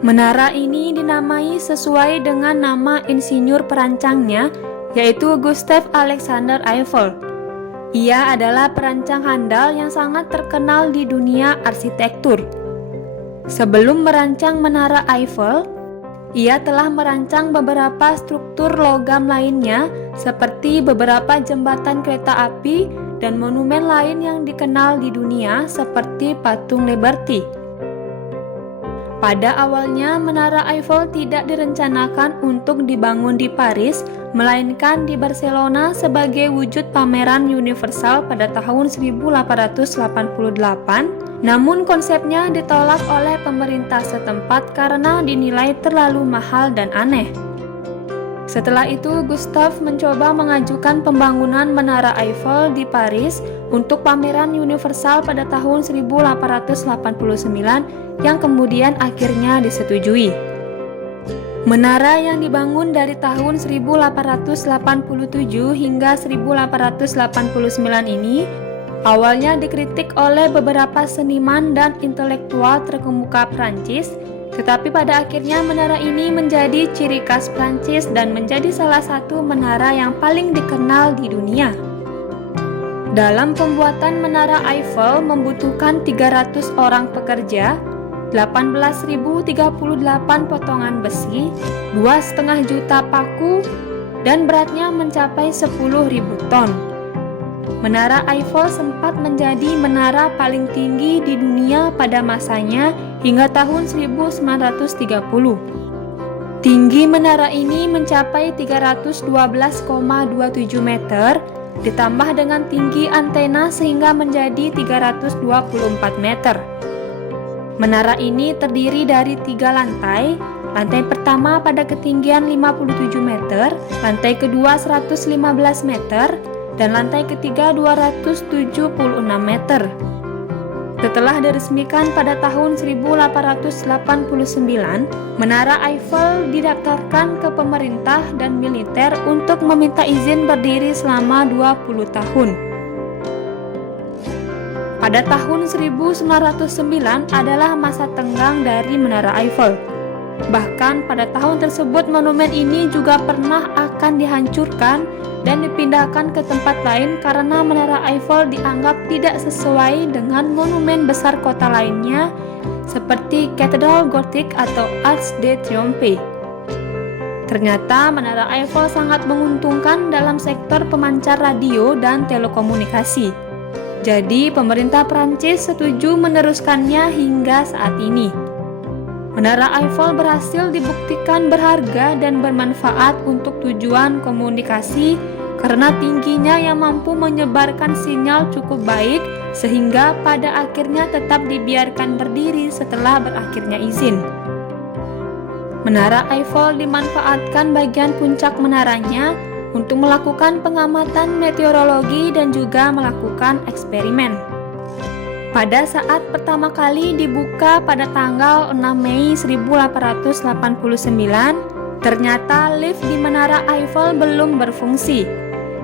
Menara ini dinamai sesuai dengan nama insinyur perancangnya, yaitu Gustav Alexander Eiffel. Ia adalah perancang handal yang sangat terkenal di dunia arsitektur. Sebelum merancang Menara Eiffel, ia telah merancang beberapa struktur logam lainnya seperti beberapa jembatan kereta api dan monumen lain yang dikenal di dunia seperti Patung Liberty. Pada awalnya, Menara Eiffel tidak direncanakan untuk dibangun di Paris, melainkan di Barcelona sebagai wujud pameran universal pada tahun 1888. Namun konsepnya ditolak oleh pemerintah setempat karena dinilai terlalu mahal dan aneh. Setelah itu, Gustav mencoba mengajukan pembangunan Menara Eiffel di Paris untuk pameran universal pada tahun 1889 yang kemudian akhirnya disetujui. Menara yang dibangun dari tahun 1887 hingga 1889 ini awalnya dikritik oleh beberapa seniman dan intelektual terkemuka Prancis, tetapi pada akhirnya menara ini menjadi ciri khas Prancis dan menjadi salah satu menara yang paling dikenal di dunia. Dalam pembuatan Menara Eiffel membutuhkan 300 orang pekerja, 18.038 potongan besi, 2,5 juta paku, dan beratnya mencapai 10.000 ton. Menara Eiffel sempat menjadi menara paling tinggi di dunia pada masanya hingga tahun 1930. Tinggi menara ini mencapai 312,27 meter, ditambah dengan tinggi antena sehingga menjadi 324 meter. Menara ini terdiri dari 3 lantai. Lantai pertama pada ketinggian 57 meter, lantai kedua 115 meter, dan lantai ketiga 276 meter. Setelah diresmikan pada tahun 1889, Menara Eiffel didaftarkan ke pemerintah dan militer untuk meminta izin berdiri selama 20 tahun. Pada tahun 1909 adalah masa tenggang dari Menara Eiffel. Bahkan pada tahun tersebut monumen ini juga pernah akan dihancurkan dan dipindahkan ke tempat lain karena Menara Eiffel dianggap tidak sesuai dengan monumen besar kota lainnya seperti Katedral Gotik atau Arc de Triomphe. Ternyata Menara Eiffel sangat menguntungkan dalam sektor pemancar radio dan telekomunikasi. Jadi pemerintah Prancis setuju meneruskannya hingga saat ini. Menara Eiffel berhasil dibuktikan berharga dan bermanfaat untuk tujuan komunikasi karena tingginya yang mampu menyebarkan sinyal cukup baik sehingga pada akhirnya tetap dibiarkan berdiri setelah berakhirnya izin. Menara Eiffel dimanfaatkan bagian puncak menaranya untuk melakukan pengamatan meteorologi dan juga melakukan eksperimen. Pada saat pertama kali dibuka pada tanggal 6 Mei 1889, ternyata lift di Menara Eiffel belum berfungsi.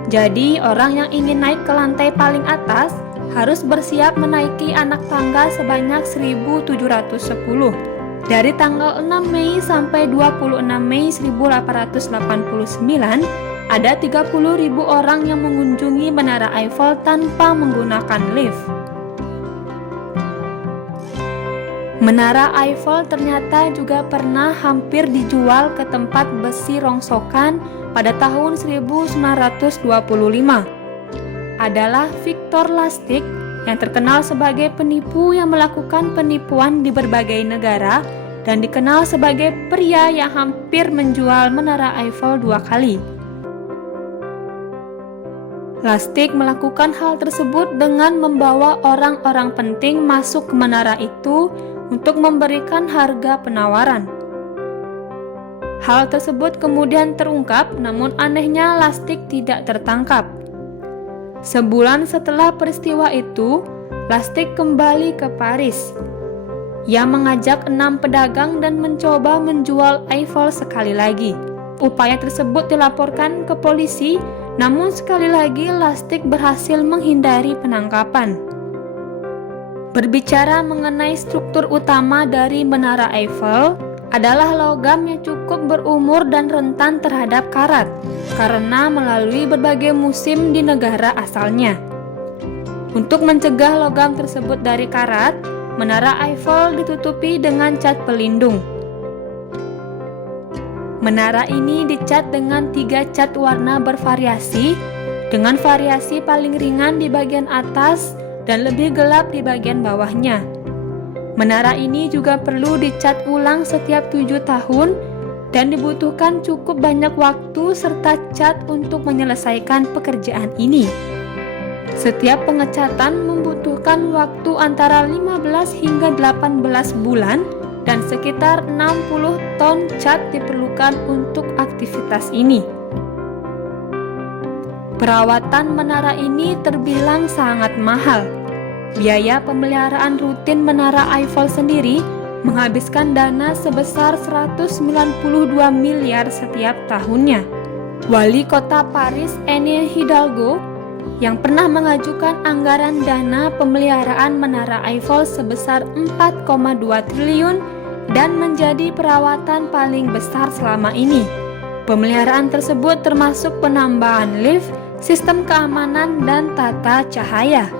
Jadi orang yang ingin naik ke lantai paling atas harus bersiap menaiki anak tangga sebanyak 1.710. Dari tanggal 6 Mei sampai 26 Mei 1889, ada 30.000 orang yang mengunjungi Menara Eiffel tanpa menggunakan lift. Menara Eiffel ternyata juga pernah hampir dijual ke tempat besi rongsokan pada tahun 1925. Adalah Victor Lastic yang terkenal sebagai penipu yang melakukan penipuan di berbagai negara dan dikenal sebagai pria yang hampir menjual Menara Eiffel 2 kali. Lastic melakukan hal tersebut dengan membawa orang-orang penting masuk ke menara itu untuk memberikan harga penawaran. Hal tersebut kemudian terungkap, namun anehnya Lastic tidak tertangkap. Sebulan setelah peristiwa itu, Lastic kembali ke Paris. Ia mengajak 6 pedagang dan mencoba menjual Eiffel sekali lagi. Upaya tersebut dilaporkan ke polisi, namun sekali lagi Lastic berhasil menghindari penangkapan. Berbicara mengenai struktur utama dari Menara Eiffel, adalah logam yang cukup berumur dan rentan terhadap karat karena melalui berbagai musim di negara asalnya. Untuk mencegah logam tersebut dari karat, Menara Eiffel ditutupi dengan cat pelindung. Menara ini dicat dengan 3 cat warna bervariasi, dengan variasi paling ringan di bagian atas dan lebih gelap di bagian bawahnya. Menara ini juga perlu dicat ulang setiap 7 tahun dan dibutuhkan cukup banyak waktu serta cat untuk menyelesaikan pekerjaan ini. Setiap pengecatan membutuhkan waktu antara 15 hingga 18 bulan dan sekitar 60 ton cat diperlukan untuk aktivitas ini. Perawatan menara ini terbilang sangat mahal. Biaya pemeliharaan rutin Menara Eiffel sendiri menghabiskan dana sebesar 192 miliar setiap tahunnya. Wali kota Paris, Anne Hidalgo, yang pernah mengajukan anggaran dana pemeliharaan Menara Eiffel sebesar 4,2 triliun dan menjadi perawatan paling besar selama ini. Pemeliharaan tersebut termasuk penambahan lift, sistem keamanan, dan tata cahaya.